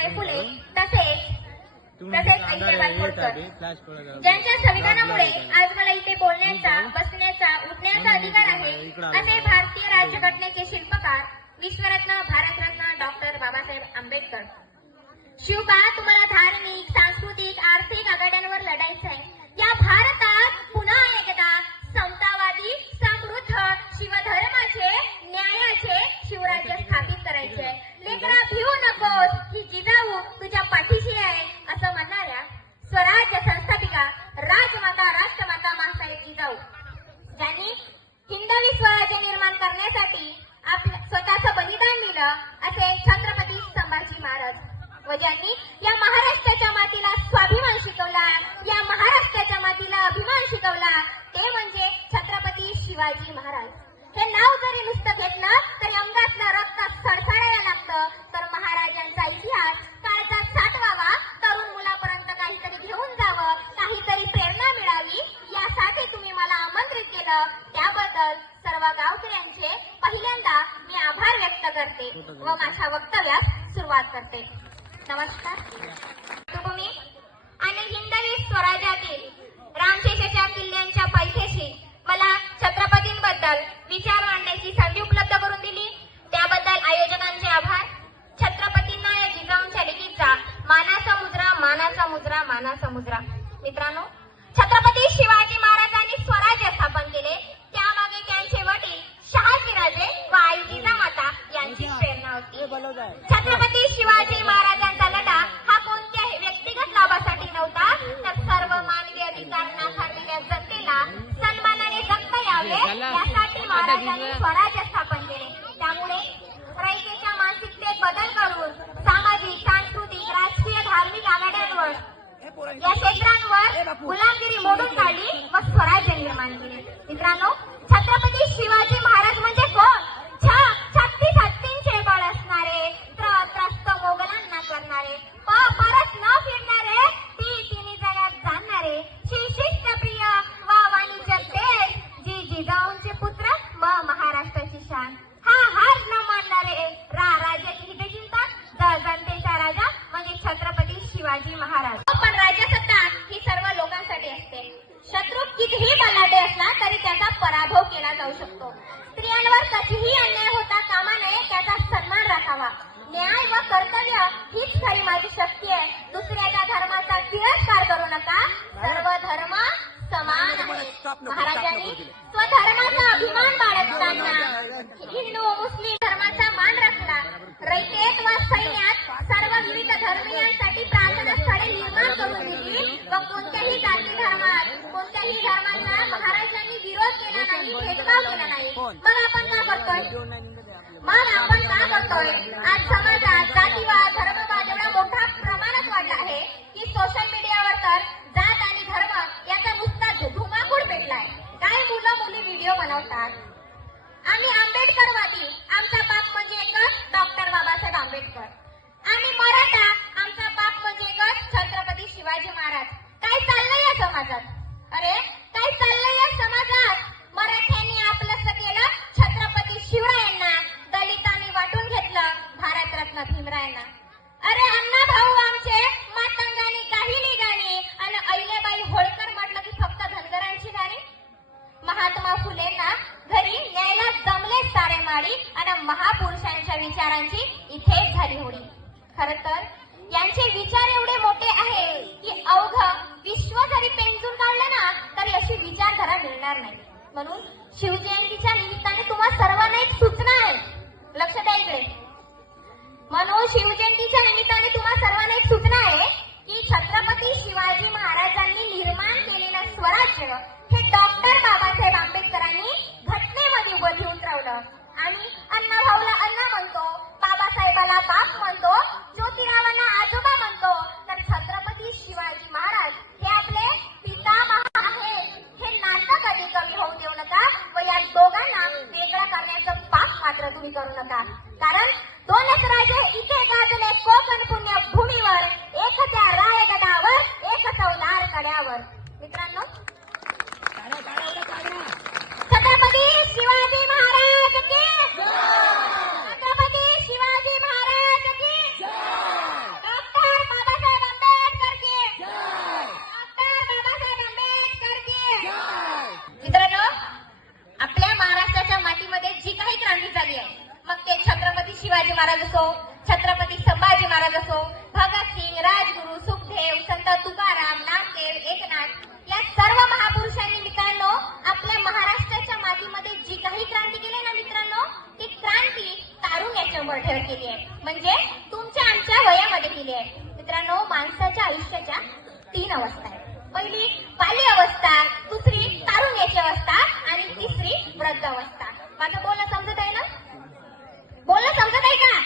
सावित्रीबाई फुले तसेच अहिल्याबाई होळकर, ज्यांच्या संविधानामुळे आज मला इथे बोलण्याचा, बसण्याचा, उठण्याचा अधिकार आहे, असे भारतीय राज्यघटनेचे शिल्पकार विश्वरत्न भारतरत्न डॉक्टर बाबासाहेब आंबेडकर. शिवबा, तुम्हाला धार्मिक, सांस्कृतिक, आर्थिक आघाड्यांवर लढायचं आहे. या भारतात पुन्हा एकदा समतावादी, समृद्ध, शिवधर्माचे, न्यायाचे शिवराज्य स्थापित करायचे. लेकरा भिवू नकोस, ही जिजाऊ तुझ्या पाठीशी आहे असं म्हणणाऱ्या स्वराज्य संस्थापिका राजमाता राष्ट्रमाता माँसाहेब जिजाऊ, ज्यांनी हिंदवी स्वराज्य निर्माण करण्यासाठी आपलं स्वतःचं बलिदान दिलं, असे छत्रपती संभाजी महाराज, व ज्यांनी या महाराष्ट्राच्या मातीला स्वाभिमान शिकवला, या महाराष्ट्राच्या मातीला अभिमान शिकवला, ते म्हणजे छत्रपती शिवाजी महाराज. हे नाव जरी नुसतं घेतलं तरी अंगातलं रक्त सडसडायला लागतं. तर महाराजांचा इतिहास काळजात साठवावा, तरुण मुलापर्यंत काहीतरी घेऊन जावं, काहीतरी प्रेरणा मिळावी, यासाठी तुम्ही मला आमंत्रित केलं. त्याबद्दल सर्व गावकऱ्यांचे पहिल्यांदा मी आभार व्यक्त करते व माझ्या वक्तव्यास सुरुवात करते. नमस्कार. तुम्ही आणि हिंदवी स्वराज्यातील रामशेषाच्या किल्ल्यांच्या पायथ्याशी मला छत्रपतींबद्दल विचार मांडण्याची संधी उपलब्ध करून दिली, त्याबद्दल आयोजकांचे आभार. छत्रपतींना या जिजाऊंच्या लेकीचा मानाचा मुजरा, मानाचा मुजरा, मानाचा मुजरा. मित्रांनो, छत्रपती शिवाजी महाराजांनी स्वराज्य स्थापन केले, त्यामागे त्यांचे वडील शहाजीराजे व आई जिजामाता यांची प्रेरणा होती. छत्रपती शिवाजी महाराजांचा लढा हा कोणत्याही व्यक्तिगत लाभासाठी नव्हता, तर सर्व मानवी अधिकार नाकारलेल्या जनतेला सन्मानाने जगता यावे यासाठी महाराजांनी स्वराज्य स्थापन केले. त्यामुळे रयतेच्या मानसिकतेत बदल करून सामाजिक, सांस्कृतिक, राजकीय, धार्मिक आघाड्यांवर या क्षेत्रांवर गुलामगिरी मोडून काढली व स्वराज्य निर्माण केले. मित्रांनो, छत्रपती शिवाजी महाराज म्हणजे कोण? छत्तीस हत्तींचे बळ असणारे, त्रस्त मोगलांना करणारे, परत न फिरणारे, तिन्ही जगात जाणणारे, शिस्तप्रिय व वाणिज्य देश, जी जिजाऊंचे पुत्र व महाराष्ट्राची शान, हा हार न मानणारे, राज्याची हिते चिंतक, जनतेचा राजा म्हणजे छत्रपती शिवाजी महाराज. पण राज्यसत्ता ही सर्व लोकांसाठी असते. शत्रू कितीही बलाढ्य असला तरी त्याचा पराभव केला जाऊ शकतो. स्त्रियांवर कधीही अन्याय होता कामा नये, त्याचा सन्मान राखावा. न्याय व कर्तव्य हीच खरी माझी शक्ती आहे. दुसऱ्याच्या धर्माचा तिरस्कार करू नका, सर्व धर्म समान आहेत. महाराजांनी स्वधर्माचा अभिमान बाळगताना हिंदू मुस्लिम धर्माचा मान राखला. रयतेत व सैन्यात सर्व विविध धर्मीयांसाठी प्रार्थना स्थळे निर्माण करून दिली व कोणत्याही जाती धर्मात, कोणत्याही धर्माचा महाराजांनी विरोध केला नाही, भेदभाव केला नाही. मग आपण का करतोय? आज समाजात जातीवाद, धर्मवाद एवढा मोठ्या प्रमाणात वाढला आहे की सोशल मीडियावर तर जात आणि धर्म याचा नुसता धुमाकूळ पेटलाय. काय मुलं मुली व्हिडिओ बनवतात. आम्ही आंबेडकरवादी, आमचा बाप म्हणजे एकच डॉक्टर बाबासाहेब आंबेडकर. आम्ही मराठा, आमचा बाप म्हणजे एकच छत्रपती शिवाजी महाराज. काय चाललंय या समाजात? अरे काय चाललंय या समाजात? मराठ्यांनी आपलंसं केलं छत्रपती शिवरायांना, दलितांनी वाटून घेतलं भारतरत्न भीमरायांना. अरे अण्णा भाऊ आमचे मातंगानी गाहिली गाणी आणि अहिल्याबाई होळकर म्हटलं की फक्त धनगरांची गाणी. महात्मा फुलेंना घरी न्यायला जमले सारे माळी आणि महापुरुषांच्या विचारांची इथेच झाली होडी. खर तर यांचे विचार एवढे मोठे आहे की अवघं विश्व जरी पेंजून काढलं ना तरी अशी विचारधारा मिळणार नाही. म्हणून शिवजयंतीच्या निमित्ताने तुम्हा सर्वांना एक सूचना आहे, लक्ष द्या इकडे. म्हणून शिवजयंतीच्या निमित्ताने तुम्हा सर्वांना एक सूचना आहे की छत्रपती शिवाजी महाराजांनी निर्माण केलेलं स्वराज्य हे डॉक्टर बाबासाहेब आंबेडकरांनी घटनेमध्ये उभं उतरवलं. आम्ही अण्णा भाऊला अण्णा म्हणतो, बाबासाहेबाला बाप म्हणतो, ज्योतिरावांना आजोबा म्हणतो, तर छत्रपती शिवाजी महाराज हे आपले पितामह आहेत. हे नातं कधी कमी होऊ देऊ नका व या दोघांना वेगळं करण्याचं पाप मात्र तुम्ही करू नका. कारण दोनच राजे इथे गाजले कोकण पुण्य भूमीवर, एक त्या रायगडावर, एक चौदार कड्यावर. मित्रांनो, छत्रपती शिवाजी महाराज की, छत्रपती शिवाजी महाराज की. असो, छत्रपती संभाजी महाराज असो, भगतसिंग, राजगुरू, सुखदेव, संत तुकाराम, नामदेव, एकनाथ या सर्व महापुरुषांनी मित्रांनो आपल्या महाराष्ट्राच्या मातीमध्ये जी काही क्रांती केली ना मित्रांनो, ती क्रांती तारुण्याच्या मठावर केली आहे, म्हणजे तुमच्या आमच्या वयामध्ये केली आहे. मित्रांनो, माणसाच्या आयुष्याच्या 3 अवस्था आहेत. पहिली बाल्य अवस्था, दुसरी तारुण्याची अवस्था आणि तिसरी वृद्ध अवस्था. माझं बोलणं समजत आहे ना? बोलणं समजत आहे का?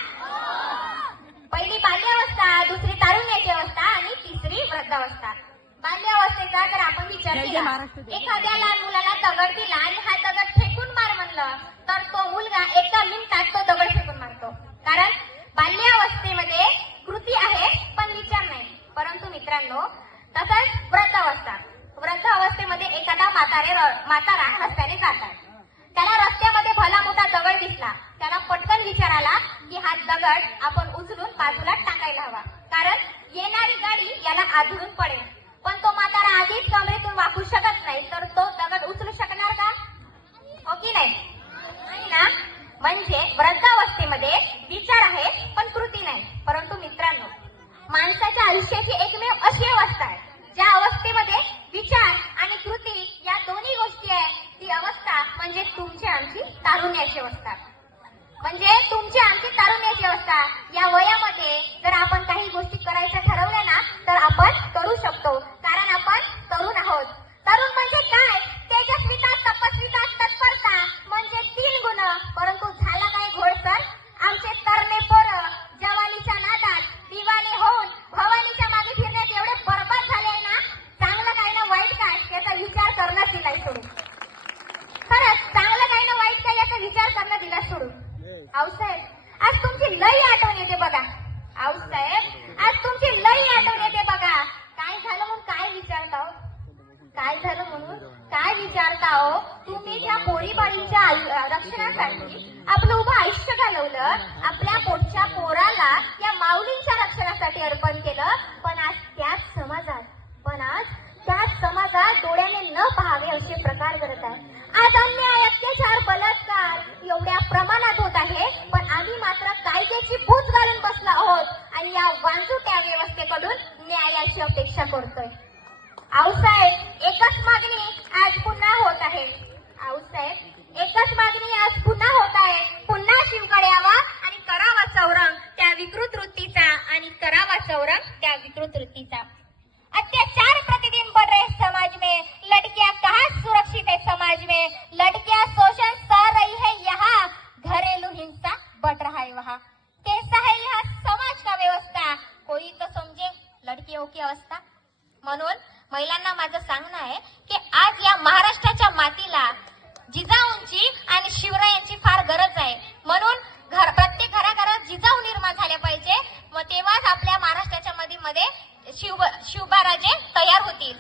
पहिली बाल्य अवस्था, दुसरी तारुण्याची अवस्था आणि तिसरी वृद्ध अवस्था. बाल्य अवस्थेचा जर आपण विचार केला, एखाद्या लहान मुलाला दगड दिला आणि हा दगड फेकून मार म्हणलं तर तो मुलगा एका मिनिटात तो दगड फेकून मारतो, कारण बाल्य अवस्थेमध्ये कृती आहे पण विचार नाही. परंतु मित्रांनो, तसंच वृद्ध अवस्था, वृद्ध अवस्थेमध्ये एखादा म्हातारा रस्त्याने जात आहे, त्याला रस्त्यामध्ये भला मोठा दगड दिसला, त्याला पटकन विचार आला की हा दगड आपण उचलून बाजूला टाकायला हवा, कारण येणारी गाडी याला आदळून पडेल. पण तो म्हातारा आधीच कमरेतून वाकू शकत नाही, तर तो दगड उचलू शकणार का? हो की नाही? ना? म्हणजे वृद्ध अवस्थेमध्ये विचार आहे पण कृती नाही. परंतु मित्रांनो, माणसाच्या आयुष्याची एकमेव अशी अवस्था आहे ज्या अवस्थेमध्ये विचार आणि कृती या दोन्ही गोष्टी आहेत. ती अवस्था म्हणजे तुमची आमची तारुण्याची अवस्था, म्हणजे तुमची आमची तारुण्याची अवस्था. या वयामध्ये जर आपण काही गोष्टी करायच्या ठरवल्या ना तर आपण करू शकतो, कारण आपण तरुण आहोत. तरुण म्हणजे काय? तेजस्विता, तपस्विता, तत्परता म्हणजे 3 गुण. परंतु झाला काय घोळसर? आमचे तरणे पोरं जवानीच्या नादात दिवाने होऊन भवानीच्या मागे फिरण्यात एवढे बरबाद झाले आहे ना, चांगलं काय ना वाईट काय याचा विचार करणं दिलाय सोडून. खरंच चांगलं काय ना वाईट काय याचा विचार करणं दिला सोडून. आऊसाहेब, आज तुमची लई आठवण येते बघा. आऊसाहेब, आज तुमची लई आठवण येते बघा. काय झालं म्हणून काय विचारता हो? काय झालं म्हणून काय विचारता हो? तुम्ही त्या पोरीबाळींच्या रक्षणासाठी आपलं उभं आयुष्य घालवलं, आपल्या पोटच्या पोराला या माऊलींच्या रक्षणासाठी अर्पण केलं, पण आज त्याच समाजात डोळ्याने न पाहावे असे प्रकार घडत आहे. आज अन्याय, अत्याचार, बलात्कार एवढ्या प्रमाणात होत आहे, पण आम्ही मात्र कायद्याची भूत घालून बसलो आहोत आणि या वांजुट्या व्यवस्थेकडून न्यायाची अपेक्षा करतोय. आऊसाहेब, एकच मागणी आज पुन्हा होत आहे. आऊसाहेब, एकच मागणी आज पुन्हा होत आहे. पुन्हा शिवकडे यावा आणि करावा चौरंग त्या विकृत वृत्तीचा, आणि करावा चौरंग त्या विकृत वृत्तीचा. अत्याचार प्रतिदिन बढ़ रहे समाज में, लड़कियां कहाँ सुरक्षित है समाज में, लड़कियां शोषण सह रही है यहाँ, घरेलू हिंसा बढ़ रहा है वहाँ. कैसा है यहाँ समाज का व्यवस्था, कोई तो समझे लड़कियों की अवस्था. म्हणून महिलांना माझं सांगणं आहे की आज या महाराष्ट्राच्या मातीला जिजाऊंची आणि शिवरायांची फार गरज आहे. म्हणून प्रत्येक घराघरात जिजाऊ निर्माण झाल्या पाहिजे, मग तेव्हाच आपल्या महाराष्ट्राच्या मध्ये शिवबाराजे तयार होतील.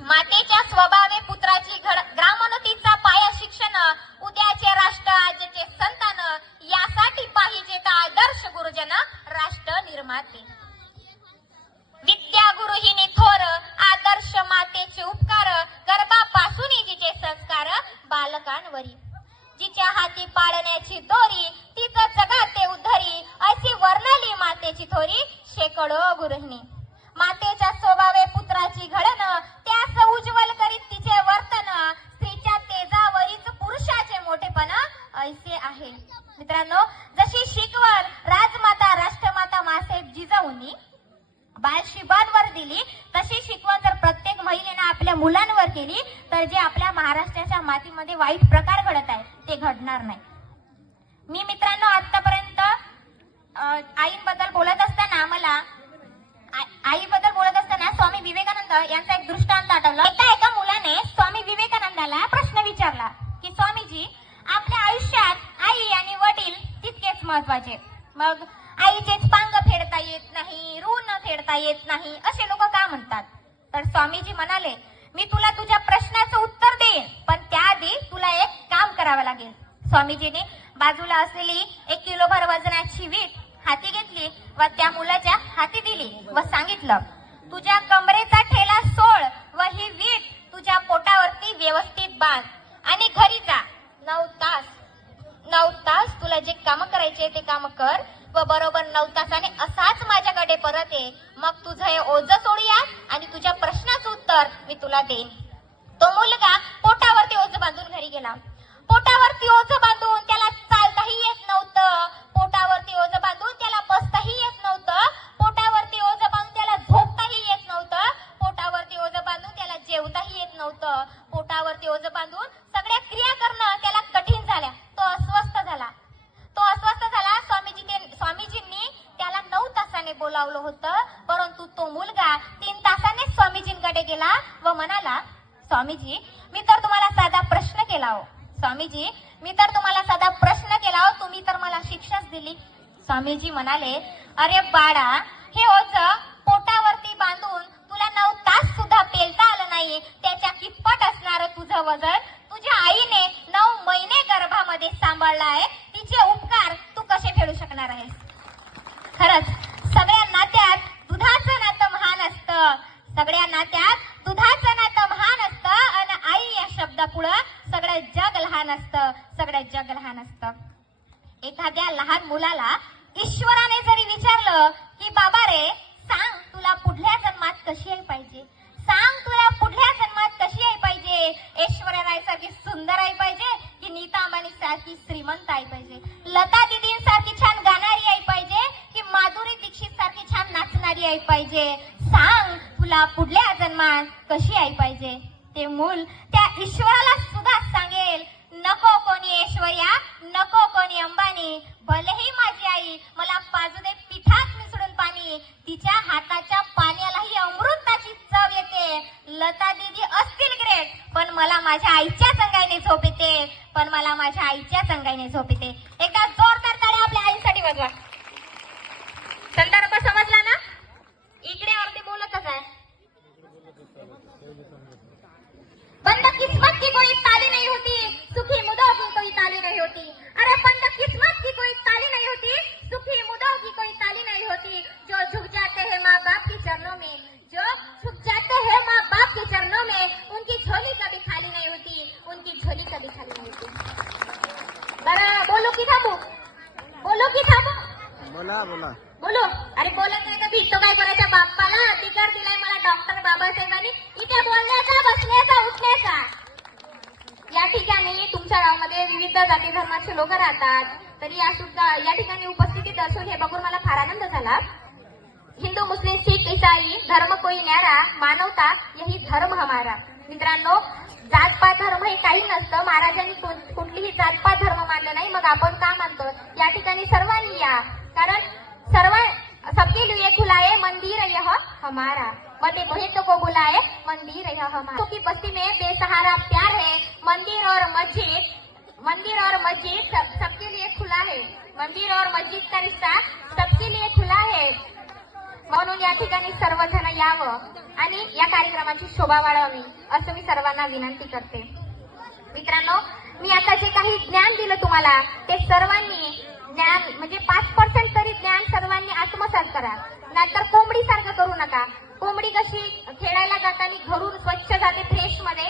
मातेच्या स्वभावे पुत्राची ग्रामोन्नतीचा पाया शिक्षण, उद्याचे राष्ट्र आजचे संतान, यासाठी पाहिजे आदर्श गुरुजन राष्ट्र निर्माते. विद्या गुरुहिनी थोर, आदर्श मातेचे उपकार, गर्भापासून जिचे संस्कार बालकांवरी. जिच्या हाती पाळण्याची दोरी, तिचं जगाते उद्धरी, अशी वर्णली मातेची थोरी शेकडो गुरुहिनी. मातेच्या स्वभावे पुत्राची घडण, त्यास उज्ज्वल करीत तिचे वर्तन, स्त्रीच्या तेजावरीच पुरुषाचे मोठेपण ऐसे आहे. मित्रांनो, जशी शिकवण राजमाता राष्ट्रमाता मासाहेब जिजाऊंनी बालशिबांवर दिली, तशी शिकवण जर प्रत्येक महिलेने आपल्या मुलांवर केली तर जे आपल्या महाराष्ट्राच्या मातीमध्ये वाईट प्रकार घडत आहे ते घडणार नाही. मी मित्रांनो आतापर्यंत आईबद्दल बोलत असताना स्वामी विवेकानंद यांचा एक दृष्टांत आठवला. एका मुलाने स्वामी विवेकानंदाला प्रश्न विचारला की स्वामीजी, आपल्या आयुष्यात आई आणि वडील तितकेच महत्वाचे, मग आईचेच पांग फेडता येत नाही, ऋण फेडता येत नाही असे लोक का म्हणतात? तर स्वामीजी म्हणाले, मी तुला तुझ्या प्रश्नाचं उत्तर देईन, पण त्याआधी तुला एक काम करावं लागेल. स्वामीजीने बाजूला असलेली 1 किलोभर वजनाची वीट हाती घेतली व त्या मुलाच्या हाती दिली व सांगितलं, तुझ्या कमरेचा ठेला सोड व ही वीट तुझ्या पोटावरती व्यवस्थित बांध आणि घरी जा. 9 तास तुला जे काम करायचे ते काम कर. व बरोबर 9 तासाने असाच माझ्याकडे परत ये. मग तुझं हे ओझं सोडूया आणि तुझ्या प्रश्नाचं उत्तर मी तुला देईन. तो मुलगा पोटावरती ओझं बांधून घरी गेला. पोटावरती ओझं बांधून त्याला चालताही येत नव्हतं. पोटावरती ओझं बांधून त्याला बसताही येत नव्हतं. पोटावरती ओझं बांधून त्याला झोपताही येत नव्हतं. पोटावरती ओझं बांधून त्याला जेवताही येत नव्हतं. पोटावरती ओझं बांधून सगळ्या क्रिया करणं त्याला कठीण झाल्या. तो अस्वस्थ झाला. स्वामीजींनी त्याला 9 तासाने बोलावलं होतं, परंतु तो मुलगा 3 तासाने स्वामीजींकडे गेला व म्हणाला, स्वामीजी मी तर तुम्हाला साधा प्रश्न केला हो. स्वामीजी मी तर तुम्हाला साधा प्रश्न केला हो, तुम्ही तर मला शिक्षाच दिली. स्वामीजी म्हणाले, अरे बाळा, हे ओझं पोटावरती बांधून तुला 9 तास सुद्धा पेलता आलं नाही, त्याच्या कितपट असणार तुझं वजन. तुझ्या आईने 9 महिने गर्भामध्ये सांभाळला आहे, तिचे उपकार तू कसे फेडू शकणार आहेस. खरंच सगळ्या नात्यात दुधाचं नातं महान असतं. सगळ्या नात्यात दुधाचं नातं महान असतं आणि आई या शब्दापुढं सगळं जग लहान असतं. सगळं जग लहान असतं. एखाद्या लहान मुलाला ईश्वराने जरी विचारलं की बाबा रे सांग तुला पुढल्या जन्मात कशी यायला पाहिजे, सांग तुला पुढल्या जन्मात कशी यायला पाहिजे, ऐश्वर्या राय सारखी सुंदर आई पाहिजे की नीता अंबानी सारखी श्रीमंत आई पाहिजे, लता दीदी सारखी छान गाणारी आई पाहिजे की माधुरी दीक्षित सारखी छान नाचणारी आई पाहिजे, सांग तुला पुढल्या जन्मात कशी आई पाहिजे. ते मूल त्या ईश्वराला सुद्धा सांगेल, नको कोणी ऐश्वर्या, नको कोणी अंबानी, भलेही माझी आई मला पाजू दे पिठात मिसळून पाणी, तिच्या हाताच्या पाण्यालाही अमृताची चव येते. लता दीदी असतील ग्रेट, पण मला माझ्या आईच्या संगाईने झोप येते, पण मला माझ्या आईच्या संगाईने झोप येते. एकदा जोरदार टाळ्या आपल्या आईसाठी वाजवा. संदर्भ समजला ना? इकडे वरती बोलतच आहे. बंद किस्मत की कोई ताली नहीं होती, सुखी मुदों की कोई ताली नहीं होती. अरे बंद किस्मत की कोई ताली नहीं होती, सुखी मुदों की कोई ताली नहीं होती. जो झुक जाते हैं माँ बाप के चरणों में, जो झुक जाते हैं माँ बाप के चरणों में, उनकी झोली कभी खाली नहीं होती, उनकी झोली कभी खाली नहीं होती. बरं बोलू की थांबू? बोलू की थांबू? बोला बोला बोलू. अरे बोलत नाही तर भिजतो काय करायच्या बाप्पाला. अधिकार दिलाय मला डॉक्टर बाबासाहेबांनी इथे बोलण्याचा, बसण्याचा, उठण्याचा. या ठिकाणी तुमच्या गावामध्ये विविध जाती धर्माचे लोक राहतात, तरी या ठिकाणी उपस्थिती दर्शवून हे बघून मला फार आनंद झाला. हिंदू मुस्लिम सिख ईसाई धर्म कोई न्यारा, मानवता यही धर्म हमारा. मित्रांनो, जातपात धर्म हे काही नसतं. महाराजांनी कुठलीही जातपात धर्म मानलं नाही, मग आपण का मानतो. या ठिकाणी सर्वांनी या, कारण सर्व सबके लिए खुला है मंदिर यह हमारा, बड़े बहनों को बुलाए मंदिर यह हमारा. तो की बस्ती में बेसहारा प्यार है, मंदिर और मस्जिद सबके लिए खुला है. मंदिर और मस्जिद का रिश्ता सबके लिए खुला है. म्हणून या ठिकाणी सर्वजण यावं आणि या कार्यक्रमाची शोभा वाढवावी असं मी सर्वांना विनंती करते. मित्रांनो, मी आता जे काही ज्ञान दिलं तुम्हाला ते सर्वांनी ज्ञान म्हणजे 5% तरी ज्ञान सर्वांनी आत्मसात करा. नाहीतर कोंबडी सारखं करू नका. कोंबडी कशी खेळायला जाताना घरून स्वच्छ जाते फ्रेश मध्ये,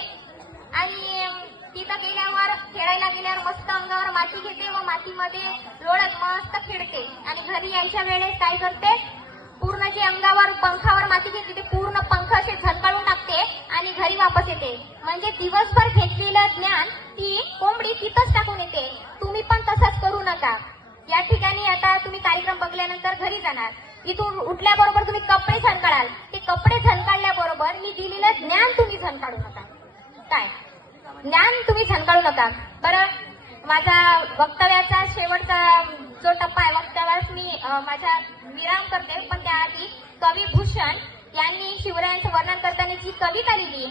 आणि तिथं खेळायला गेल्यावर मस्त अंगावर माती घेते व मातीमध्ये लोळत मस्त खेळते, आणि घरी यायच्या वेळेस काय करते, पूर्ण जे अंगावर पंखावर माती घेते ते पूर्ण पंख असे झटकाळून टाकते आणि घरी वापस येते. म्हणजे दिवसभर घेतलेलं ज्ञान ती कोंबडी तिथंच टाकून येते. तुम्ही पण तसंच करू नका. या ठिकाणी आता तुम्ही कार्यक्रम बघल्यानंतर घरी जाणार, इथून उठल्याबरोबर तुम्ही कपडे झणकाळाल, ते कपडे झणकाळल्याबरोबर मी दिलेलं ज्ञान तुम्ही झणकाळू नका. काय ज्ञान तुम्ही झणकाळू नका. बरं, माझा वक्तव्याचा शेवटचा जो टप्पा आहे, वक्तव्यास मी माझा विराम करते, पण त्याआधी कवी भूषण यांनी शिवरायांचं वर्णन करताना जी कविता लिहिली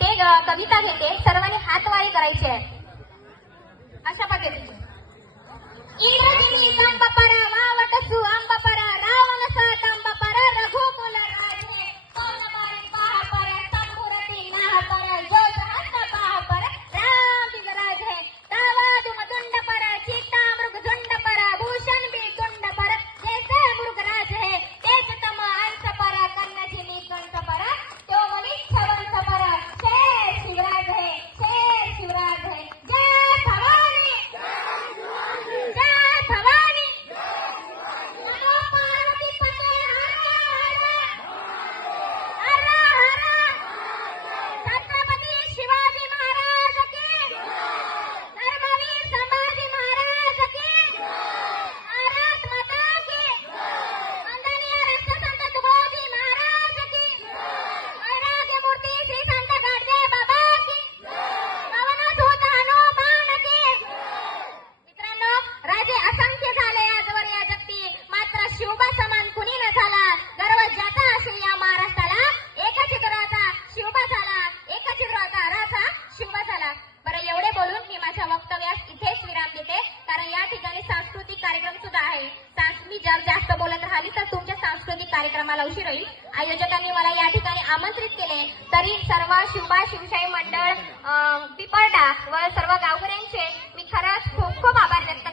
ते कविता घेते. सर्वांनी हातवारी करायची आहे अशा पद्धतीची. इंद्रजिनी आंबापरा वावटसु आंबापरा रावण सात आंबापरा रघुकुल राजे सोनबाई पहापरा संपुरती नाहपरा जो जहात पहापरा राम बिगराज है तावा तुम दुंड परा सीता मृग झुंड परा भूषण भी दुंड परा जैसे मृगराज है तेज तम अंश परा कन्नझिनी कंस परा तो मलिच्छ वंश परा शेर शिवराज है जय भवानी जय कार्यक्रमाला उशीर होईल. आयोजकांनी मला या ठिकाणी आमंत्रित केले तरी सर्व शिवशाही मंडळ पिपळडा व सर्व गावकऱ्यांचे मी खरंच खूप खूप आभार व्यक्त